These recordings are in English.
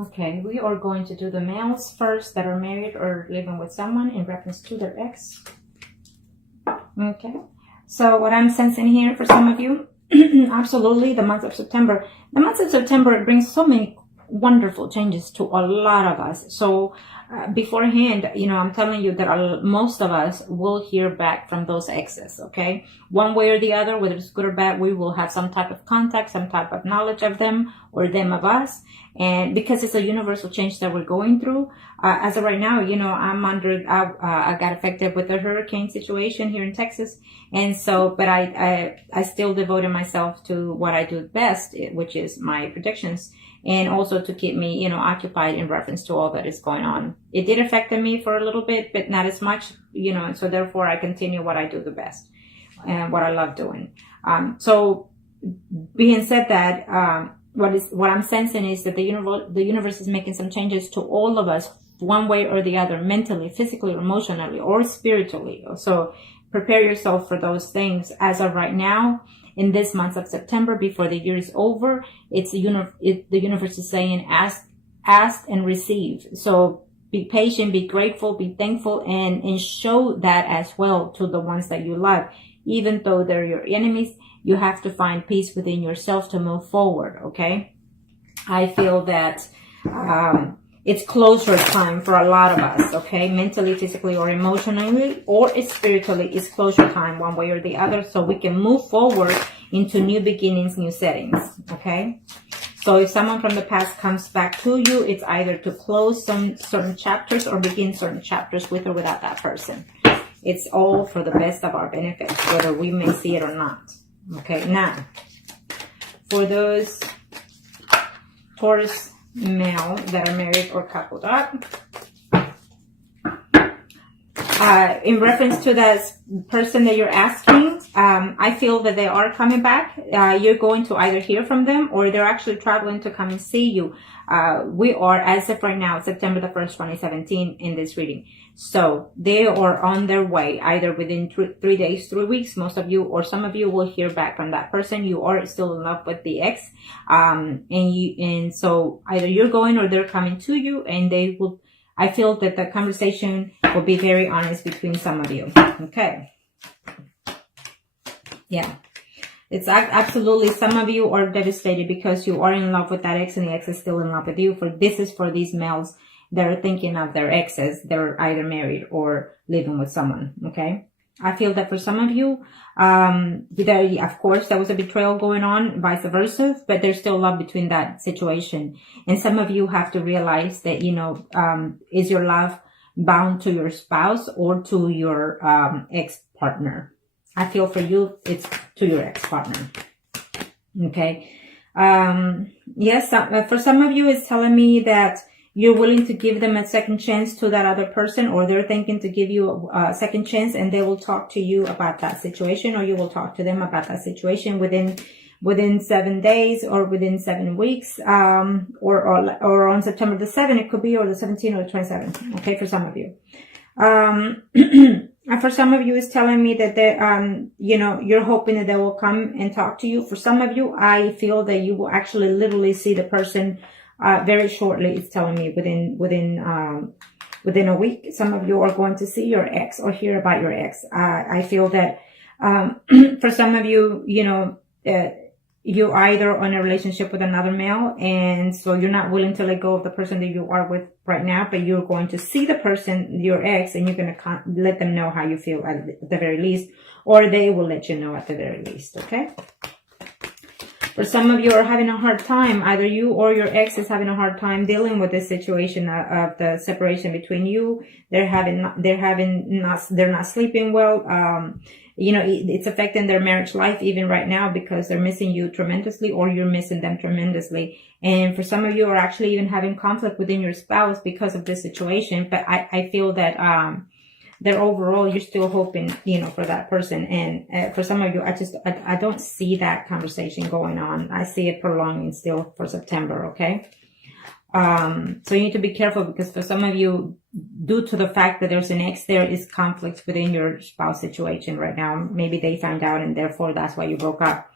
Okay, we are going to do the males first that are married or living with someone in reference to their ex. Okay, so what I'm sensing here for some of you, absolutely the month of September. The month of September, it brings so many wonderful changes to a lot of us. So beforehand, I'm telling you that most of us will hear back from those exes, okay? One way or the other, whether it's good or bad, we will have some type of contact, some type of knowledge of them or them of us. And because it's a universal change that we're going through, as of right now, I got affected with the hurricane situation here in Texas. And so, but I still devoted myself to what I do best, which is my predictions, and also to keep me, occupied in reference to all that is going on. It did affect me for a little bit, but not as much, and so therefore I continue what I do the best and what I love doing. So being said that, what I'm sensing is that the universe is making some changes to all of us, one way or the other, mentally, physically, emotionally, or spiritually. So prepare yourself for those things. As of right now, in this month of September, before the year is over, the universe is saying, ask and receive. So be patient, be grateful, be thankful, and show that as well to the ones that you love. Even though they're your enemies, you have to find peace within yourself to move forward, okay? I feel that it's closure time for a lot of us, okay? Mentally, physically, or emotionally, or spiritually, it's closure time one way or the other, so we can move forward into new beginnings, new settings, okay? So if someone from the past comes back to you, it's either to close some certain chapters or begin certain chapters with or without that person. It's all for the best of our benefit, whether we may see it or not. Okay, now, for those Taurus male that are married or coupled up, in reference to that person that you're asking, I feel that they are coming back. You're going to either hear from them or they're actually traveling to come and see you. We are, as of right now, September the 1st, 2017, in this reading. So they are on their way, either within 3 days, 3 weeks. Most of you or some of you will hear back from that person. You are still in love with the ex. And so either you're going or they're coming to you, and they will, I feel that the conversation will be very honest between some of you. Okay. Yeah. It's absolutely, some of you are devastated because you are in love with that ex and the ex is still in love with you. This is for these males that are thinking of their exes. They're either married or living with someone. Okay. I feel that for some of you, of course, there was a betrayal going on, vice versa, but there's still love between that situation. And some of you have to realize that, is your love bound to your spouse or to your ex-partner? I feel for you, it's to your ex-partner. Okay. Yes, for some of you, it's telling me that you're willing to give them a second chance to that other person, or they're thinking to give you a second chance, and they will talk to you about that situation, or you will talk to them about that situation within 7 days or within 7 weeks, or on September the 7th, it could be, or the 17th or the 27th. Okay, for some of you. And for some of you, it's telling me that they, you're hoping that they will come and talk to you. For some of you, I feel that you will actually literally see the person very shortly. It's telling me within a week. Some of you are going to see your ex or hear about your ex. I feel that for some of you, you're either on a relationship with another male, and so you're not willing to let go of the person that you are with right now, but you're going to see the person, your ex, and you're going to let them know how you feel at the very least, or they will let you know at the very least. Okay. For some of you are having a hard time, either you or your ex is having a hard time dealing with this situation of the separation between you. They're not sleeping well. It's affecting their marriage life even right now because they're missing you tremendously, or you're missing them tremendously. And for some of you are actually even having conflict within your spouse because of this situation. But I feel that, that overall you're still hoping, for that person. And for some of you, I don't see that conversation going on. I see it prolonging still for September. Okay. So you need to be careful, because for some of you, due to the fact that there's an ex, there is conflict within your spouse situation right now. Maybe they found out and therefore that's why you broke up.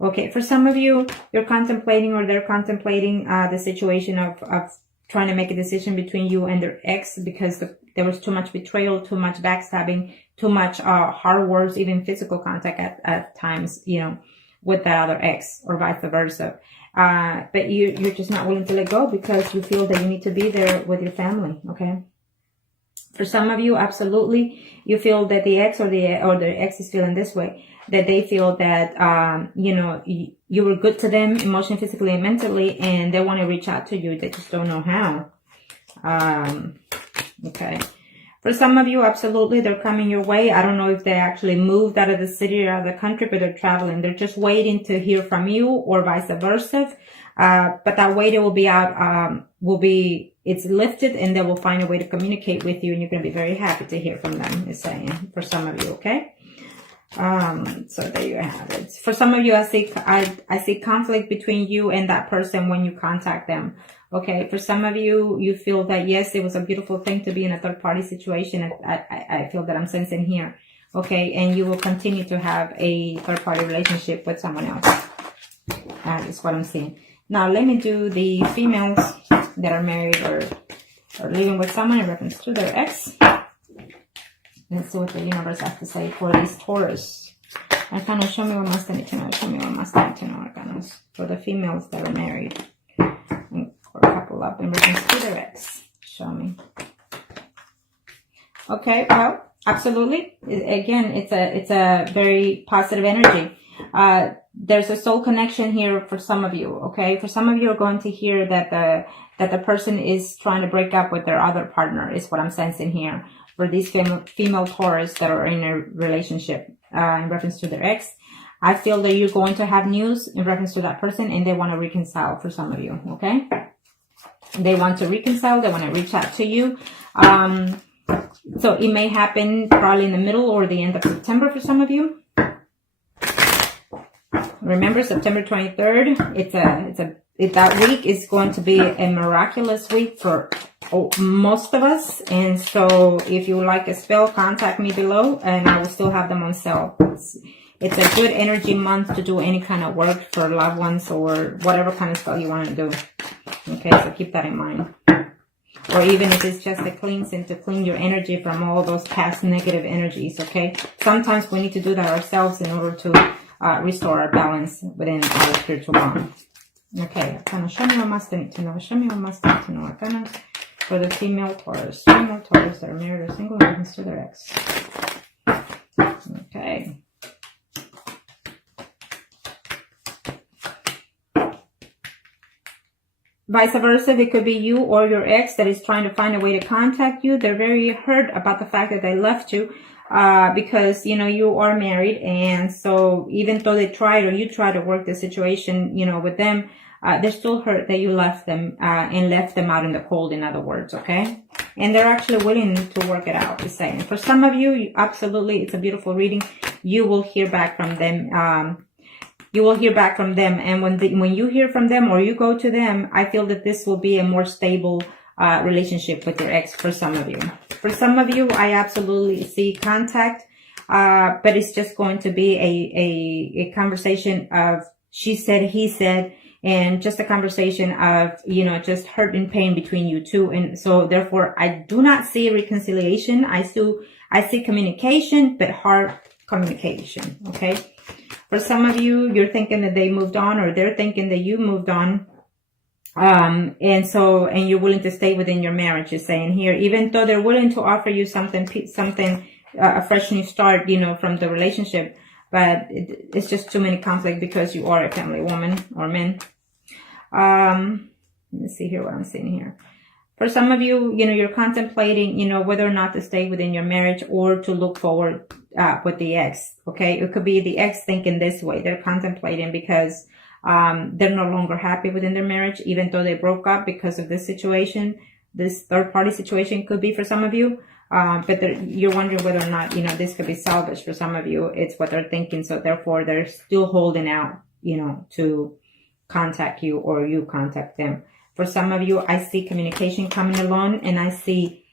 Okay, for some of you, you're contemplating or they're contemplating the situation of trying to make a decision between you and their ex because there was too much betrayal, too much backstabbing, too much hard words, even physical contact at times, you know, with that other ex or vice versa. But you're just not willing to let go because you feel that you need to be there with your family, okay? For some of you, absolutely, you feel that the ex or the ex is feeling this way, that they feel that, you know, you were good to them emotionally, physically, and mentally, and they want to reach out to you. They just don't know how. Okay. For some of you, absolutely, they're coming your way. I don't know if they actually moved out of the city or out of the country, but they're traveling. They're just waiting to hear from you or vice versa. But that waiting will be out, it's lifted and they will find a way to communicate with you and you're going to be very happy to hear from them, is saying, for some of you, okay? So there you have it. For some of you, I see conflict between you and that person when you contact them. Okay, for some of you, you feel that, yes, it was a beautiful thing to be in a third-party situation. I feel that I'm sensing here. Okay, and you will continue to have a third-party relationship with someone else. That is what I'm seeing. Now, let me do the females that are married or living with someone in reference to their ex. Let's see what the universe has to say for these Taurus. Arcana, show me what must I need to know. Show me what must I need to know, Arcanas. For the females that are married. Or couple up in reference to their ex. Show me. Okay, well, absolutely. Again, it's a very positive energy. There's a soul connection here for some of you, okay? For some of you are going to hear that the person is trying to break up with their other partner, is what I'm sensing here. For these female Taurus that are in a relationship in reference to their ex, I feel that you're going to have news in reference to that person and they want to reconcile for some of you, okay? They want to reconcile, they want to reach out to you. So it may happen probably in the middle or the end of September for some of you. Remember, September 23rd, that week is going to be a miraculous week for most of us. And so if you like a spell, contact me below and I will still have them on sale. It's a good energy month to do any kind of work for loved ones or whatever kind of spell you want to do. Okay, so keep that in mind. Or even if it's just a cleansing to clean your energy from all those past negative energies, okay? Sometimes we need to do that ourselves in order to restore our balance within our spiritual bond. Okay, Arcana, show me what must I need to know. Show me what must I need to know, Arcana, for the female Taurus. Female Taurus that are married or single in reference to their ex. Okay. Vice versa, it could be you or your ex that is trying to find a way to contact you. They're very hurt about the fact that they left you because, you know, you are married. And so even though they tried or you try to work the situation, you know, with them, they're still hurt that you left them and left them out in the cold, in other words, okay? And they're actually willing to work it out, is saying. For some of you, absolutely, it's a beautiful reading. You will hear back from them. You will hear back from them. And when you hear from them or you go to them, I feel that this will be a more stable relationship with your ex for some of you. For some of you, I absolutely see contact, but it's just going to be a conversation of she said, he said, and just a conversation of, you know, just hurt and pain between you two. And so therefore, I do not see reconciliation. I see communication, but hard communication, okay? For some of you, you're thinking that they moved on or they're thinking that you moved on. And you're willing to stay within your marriage, is saying here, even though they're willing to offer you something, a fresh new start, you know, from the relationship, but it's just too many conflict because you are a family woman or man. Let me see here what I'm seeing here. For some of you, you know, you're contemplating, you know, whether or not to stay within your marriage or to look forward with the ex, okay? It could be the ex thinking this way. They're contemplating because they're no longer happy within their marriage, even though they broke up because of this situation. This third-party situation could be for some of you, but you're wondering whether or not, you know, this could be salvaged for some of you. It's what they're thinking, so therefore they're still holding out, you know, to contact you or you contact them. For some of you, I see communication coming along, and I see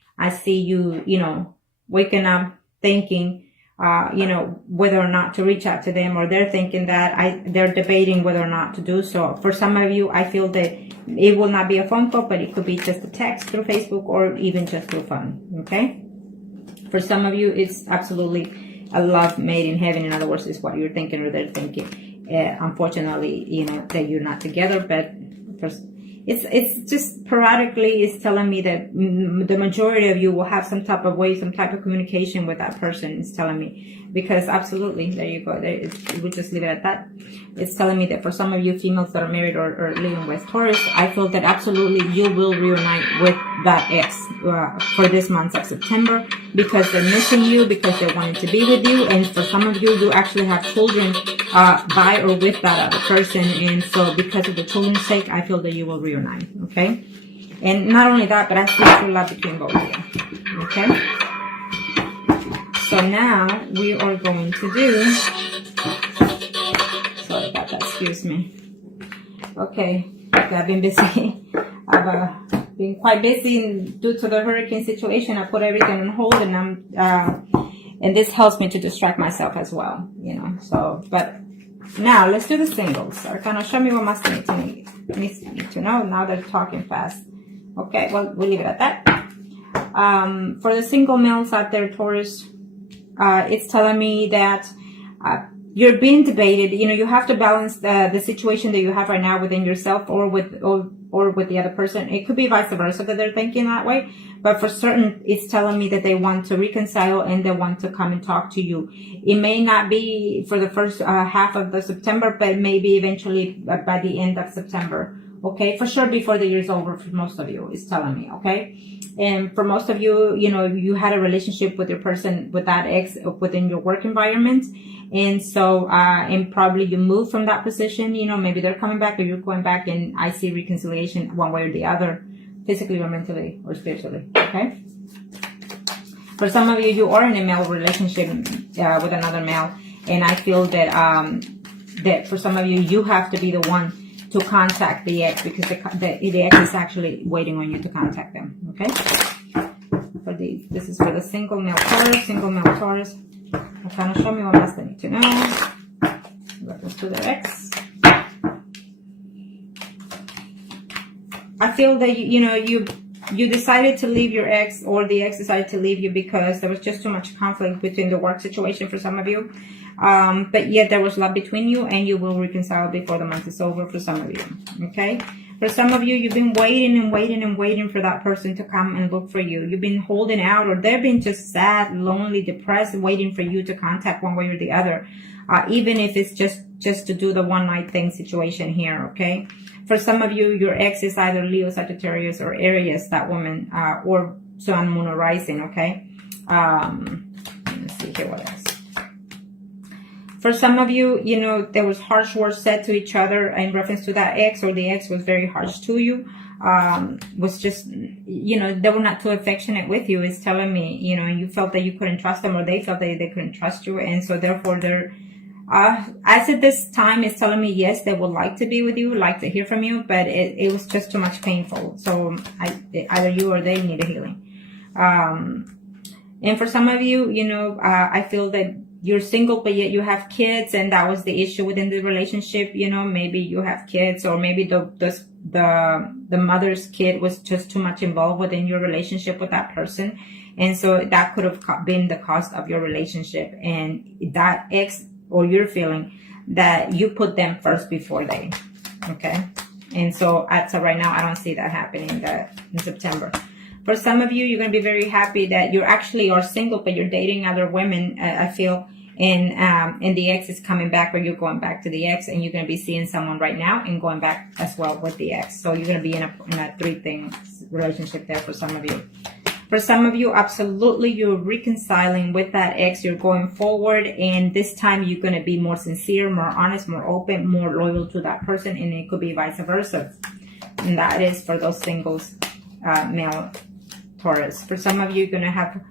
you, you know, waking up thinking, whether or not to reach out to them, or they're thinking that they're debating whether or not to do so. For some of you, I feel that it will not be a phone call, but it could be just a text through Facebook or even just through phone. Okay. For some of you, it's absolutely a love made in heaven. In other words, it's what you're thinking or they're thinking. Unfortunately, that you're not together, but it's just periodically it's telling me that the majority of you will have some type of way, some type of communication with that person. It's telling me, because absolutely, there you go. We'll just leave it at that. It's telling me that for some of you females that are married or living with Taurus, I feel that absolutely you will reunite with that ex for this month of September, because they're missing you, because they wanted to be with you, and for some of you, you actually have children by or with that other person, and so because of the children's sake, I feel that you will reunite. Okay, and not only that, but I see true love between both of you. Okay. So now we are going to do, sorry about that, excuse me. Okay, I've been busy. I've been quite busy due to the hurricane situation. I put everything on hold, and and this helps me to distract myself as well, So, but now let's do the singles. Arcana, show me what Master needs to know. Now they're talking fast. Okay, well, we'll leave it at that. For the single males out there, Taurus, it's telling me that you're being debated. You have to balance the situation that you have right now within yourself or with the other person. It could be vice versa that they're thinking that way, but for certain, it's telling me that they want to reconcile and they want to come and talk to you. It may not be for the first half of the September, but maybe eventually by the end of September. Okay, for sure before the year's over for most of you, it's telling me, okay? And for most of you, you had a relationship with your person, with that ex within your work environment. And so, and probably you moved from that position, maybe they're coming back or you're going back, and I see reconciliation one way or the other, physically or mentally or spiritually, okay? For some of you, you are in a male relationship with another male, and I feel that, that for some of you, you have to be the one to contact the ex, because the ex is actually waiting on you to contact them. Okay. This is for the single male Taurus. Kind of show me what else they need to know. Reference to their ex. I feel that you decided to leave your ex, or the ex decided to leave you because there was just too much conflict between the work situation for some of you. But yet there was love between you, and you will reconcile before the month is over for some of you. Okay. For some of you, you've been waiting for that person to come and look for you. You've been holding out, or they've been just sad, lonely, depressed, waiting for you to contact one way or the other. Even if it's just to do the one night thing situation here. Okay. For some of you, your ex is either Leo, Sagittarius, or Aries, that woman, or Sun, Moon, or Rising. Okay. Let's see here what else. For some of you, there was harsh words said to each other in reference to that ex, or the ex was very harsh to you. Was just, they were not too affectionate with you. It's telling me, you felt that you couldn't trust them, or they felt that they couldn't trust you. And so therefore they're, as at this time, it's telling me, yes, they would like to be with you, like to hear from you, but it was just too much painful. So either you or they need a healing. And for some of you, I feel that you're single, but yet you have kids, and that was the issue within the relationship. Maybe you have kids, or maybe the mother's kid was just too much involved within your relationship with that person. And so that could have been the cost of your relationship. And that ex, or you're feeling that you put them first before they, okay? And so right now, I don't see that happening in September. For some of you, you're going to be very happy that you actually are single, but you're dating other women, I feel, and the ex is coming back, or you're going back to the ex, and you're going to be seeing someone right now and going back as well with the ex. So you're going to be in a three-thing relationship there for some of you. For some of you, absolutely, you're reconciling with that ex. You're going forward, and this time you're going to be more sincere, more honest, more open, more loyal to that person, and it could be vice versa. And that is for those singles, male Taurus. For some of you, you're going to have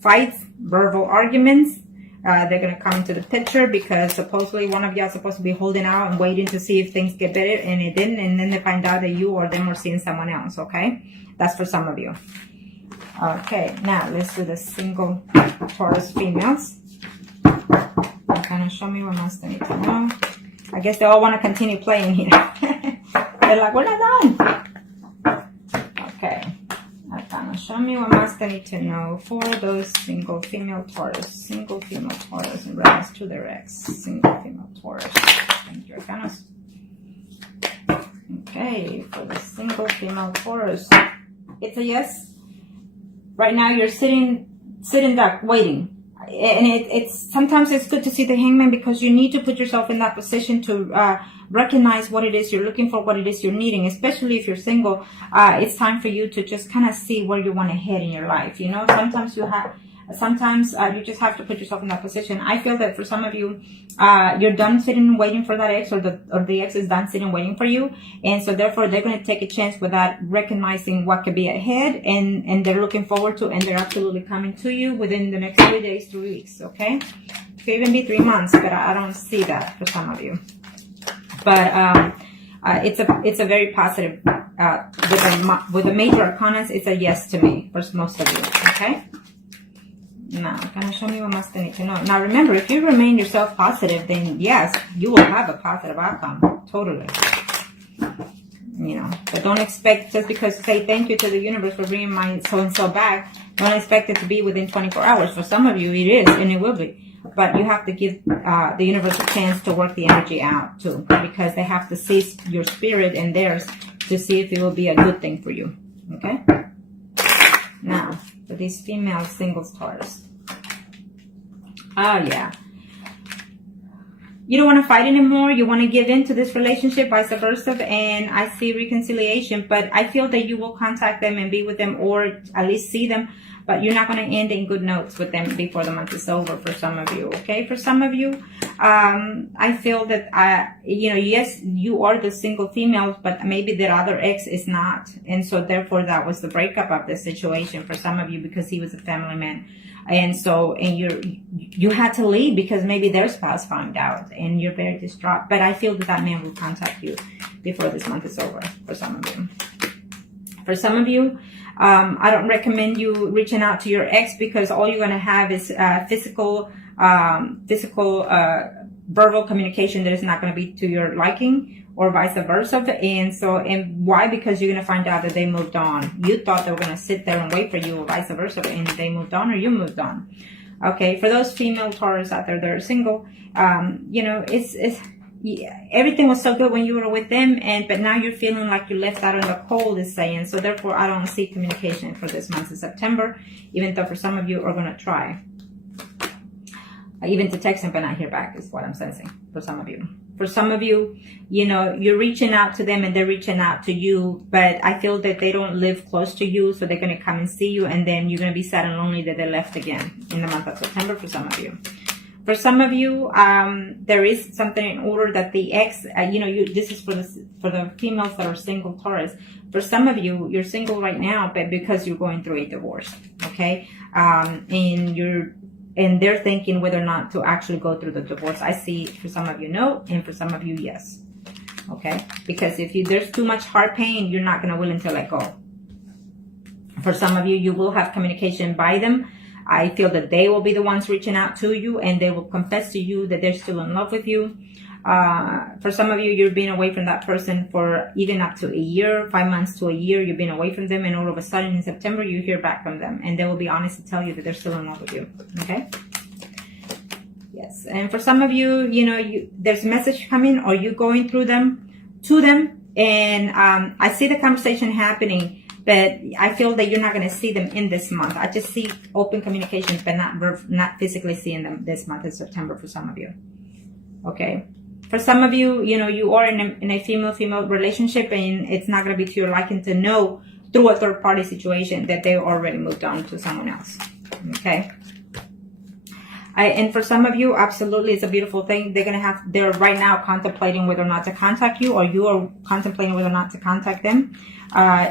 fights, verbal arguments. They're going to come into the picture because supposedly one of you are supposed to be holding out and waiting to see if things get better, and it didn't, and then they find out that you or them are seeing someone else. Okay, that's for some of you. Okay, now let's do the single Taurus females. Kind of show me what else they need to know. I guess they all want to continue playing here. They're like, we're not done. Okay. Kind of show me what else they need to know for those single female Taurus. Single female Taurus in reference to their ex. Single female Taurus. Thank you, Arcanos. Okay, for the single female Taurus. It's a yes. Right now you're sitting duck, waiting. And it's sometimes it's good to see the Hangman, because you need to put yourself in that position to recognize what it is you're looking for, what it is you're needing. Especially if you're single, it's time for you to just kind of see where you want to head in your life. You know, sometimes you just have to put yourself in that position. I feel that for some of you, you're done sitting and waiting for that ex, or the ex is done sitting and waiting for you, and so therefore they're going to take a chance without recognizing what could be ahead, and they're looking forward to, and they're absolutely coming to you within the next 3 days, 3 weeks. Okay, it could even be 3 months, but I don't see that for some of you. But it's a very positive. With the major arcanas, it's a yes to me for most of you. Okay. Now, kind of show me what must I need to know. Now, remember, if you remain yourself positive, then yes, you will have a positive outcome. Totally. You know, but don't expect, just because say thank you to the universe for bringing my so-and-so back, don't expect it to be within 24 hours. For some of you, it is, and it will be. But you have to give the universe a chance to work the energy out, too, because they have to see your spirit and theirs to see if it will be a good thing for you. Okay? Now, for these female singles Taurus. Oh, yeah. You don't want to fight anymore. You want to give in to this relationship, vice versa. And I see reconciliation. But I feel that you will contact them and be with them, or at least see them. But you're not going to end in good notes with them before the month is over for some of you. Okay? For some of you, I feel that, yes, you are the single females, but maybe their other ex is not. And so therefore that was the breakup of the situation for some of you, because he was a family man. And so, you had to leave because maybe their spouse found out and you're very distraught. But I feel that that man will contact you before this month is over for some of you. For some of you, I don't recommend you reaching out to your ex, because all you're going to have is physical, verbal communication that is not going to be to your liking, or vice versa. And why? Because you're going to find out that they moved on. You thought they were going to sit there and wait for you, or vice versa, and they moved on, or you moved on. Okay, for those female Taurus out there that are single, everything was so good when you were with them, but now you're feeling like you're left out in the cold, is saying. So therefore, I don't see communication for this month of September, even though for some of you are going to try. Even to text them but not hear back is what I'm sensing for some of you. For some of you, you're reaching out to them and they're reaching out to you, but I feel that they don't live close to you, so they're going to come and see you, and then you're going to be sad and lonely that they left again in the month of September for some of you. For some of you, there is something in order that the ex, this is for the females that are single Taurus. For some of you, you're single right now, but because you're going through a divorce, okay? And they're thinking whether or not to actually go through the divorce. I see for some of you, no, and for some of you, yes. Okay? Because if there's too much heart pain, you're not going to willing to let go. For some of you, you will have communication by them. I feel that they will be the ones reaching out to you, and they will confess to you that they're still in love with you. For some of you, you're being away from that person for even up to a year, 5 months to a year. You've been away from them, and all of a sudden in September, you hear back from them, and they will be honest to tell you that they're still in love with you. Okay? Yes. And for some of you, there's a message coming, or you going through them, to them, and I see the conversation happening, but I feel that you're not going to see them in this month. I just see open communications, but not physically seeing them this month in September for some of you. Okay? For some of you, you are in a female-female relationship, and it's not going to be to your liking to know through a third-party situation that they already moved on to someone else. Okay? And for some of you, absolutely, it's a beautiful thing. They're right now contemplating whether or not to contact you, or you are contemplating whether or not to contact them,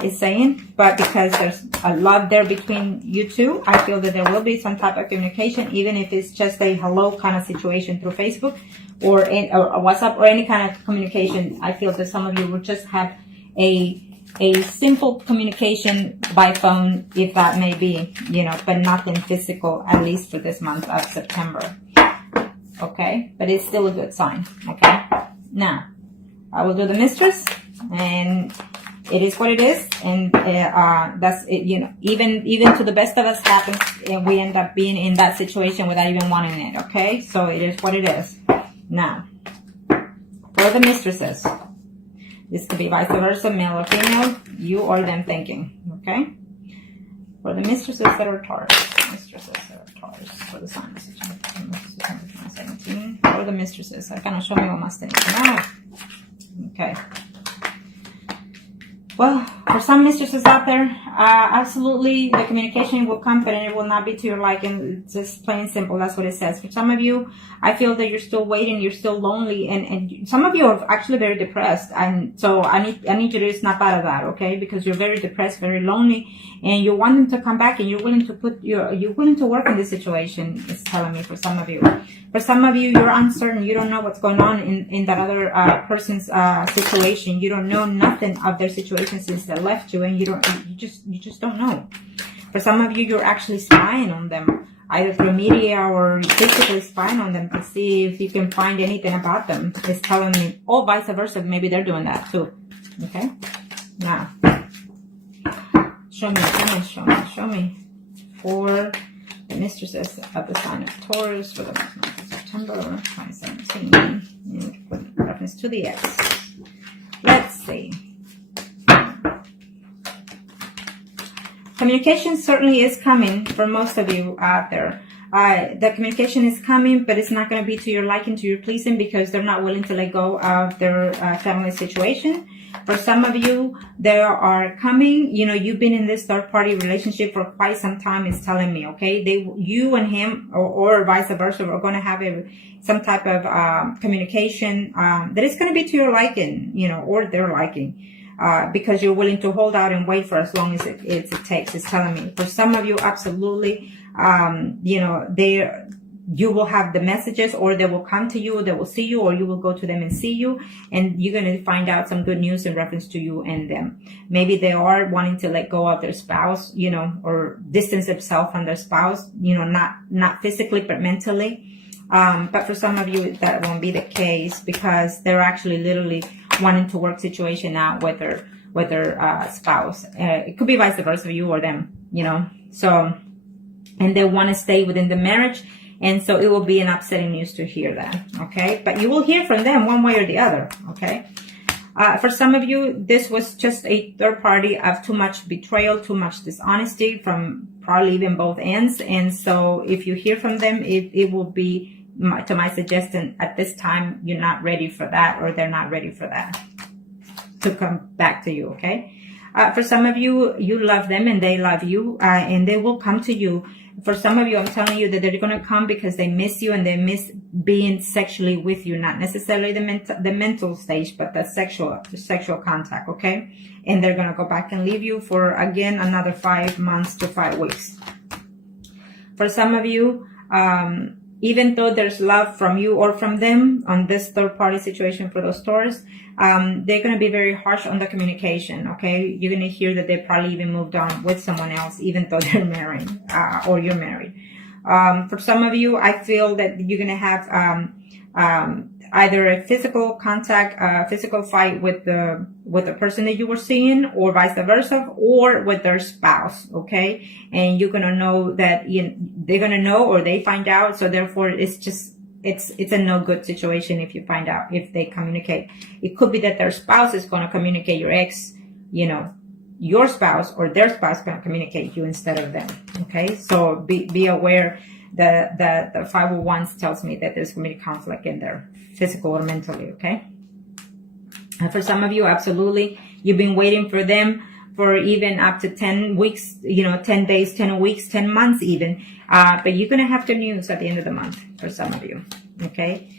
is saying. But because there's a love there between you two, I feel that there will be some type of communication, even if it's just a hello kind of situation through Facebook or WhatsApp or any kind of communication. I feel that some of you will just have a a simple communication by phone, if that may be, you know, but nothing physical, at least for this month of September. Okay, but it's still a good sign. Okay, now I will do the mistress, and it is what it is, and that's it. You know, even to the best of us happens, and we end up being in that situation without even wanting it. Okay, so it is what it is. Now, for the mistresses, this could be vice versa, male or female, you or them thinking. Okay, for the mistresses that are Taurus, for the sign of September 2017, for the mistresses, kind of show me what must think. Okay. Well, for some mistresses out there, absolutely the communication will come, but it will not be to your liking. It's just plain and simple. That's what it says. For some of you, I feel that you're still waiting, you're still lonely, and some of you are actually very depressed. And so I need you to snap out of that, okay? Because you're very depressed, very lonely, and you want them to come back, and you're willing to you're willing to work in this situation. It's telling me for some of you. For some of you, you're uncertain. You don't know what's going on in that other person's situation. You don't know nothing of their situation since they left you, and you just don't know. For some of you, you're actually spying on them, either through media or physically spying on them to see if you can find anything about them. It's telling me, or vice versa, maybe they're doing that too. Okay? Now, show me for the mistresses of the sign of Taurus for the month of September 2017 in reference to the ex. Let's see. Communication certainly is coming for most of you out there. The communication is coming, but it's not going to be to your liking, to your pleasing, because they're not willing to let go of their family situation. For some of you, they are coming, you know, you've been in this third-party relationship for quite some time, it's telling me, okay? You and him, or vice versa, are going to have some type of communication that is going to be to your liking, you know, or their liking. Because you're willing to hold out and wait for as long as it takes, it's telling me. For some of you, absolutely, you know, you will have the messages, or they will come to you, they will see you, or you will go to them and see you, and you're going to find out some good news in reference to you and them. Maybe they are wanting to let go of their spouse, you know, or distance themselves from their spouse, you know, not physically, but mentally. But for some of you, that won't be the case, because they're actually literally wanting to work situation out with their spouse. It could be vice versa for you or them, you know. So, and they want to stay within the marriage. And so it will be an upsetting news to hear that, okay? But you will hear from them one way or the other, okay? For some of you, this was just a third party of too much betrayal, too much dishonesty from probably even both ends. And so if you hear from them, it will be, to my suggestion, at this time, you're not ready for that, or they're not ready for that to come back to you, okay? For some of you, you love them and they love you, and they will come to you. For some of you, I'm telling you that they're going to come because they miss you and they miss being sexually with you, not necessarily the mental stage, but the sexual contact, okay? And they're going to go back and leave you for, again, another 5 months to 5 weeks. For some of you, even though there's love from you or from them on this third-party situation for those Taurus, they're going to be very harsh on the communication, okay? You're going to hear that they probably even moved on with someone else, even though they're married, or you're married. For some of you, I feel that you're going to have either a physical contact, physical fight with the person that you were seeing, or vice versa, or with their spouse, okay? And you're going to know that they're going to know, or they find out. So therefore, it's a no good situation if you find out, if they communicate. It could be that their spouse is going to communicate your ex, you know, your spouse, or their spouse going to communicate you instead of them, okay? So be aware that the 501s tells me that there's going to be conflict in there, physical or mentally, okay? And for some of you, absolutely, you've been waiting for them for even up to 10 weeks, you know, 10 days, 10 weeks, 10 months even. But you're going to have good news at the end of the month for some of you, okay?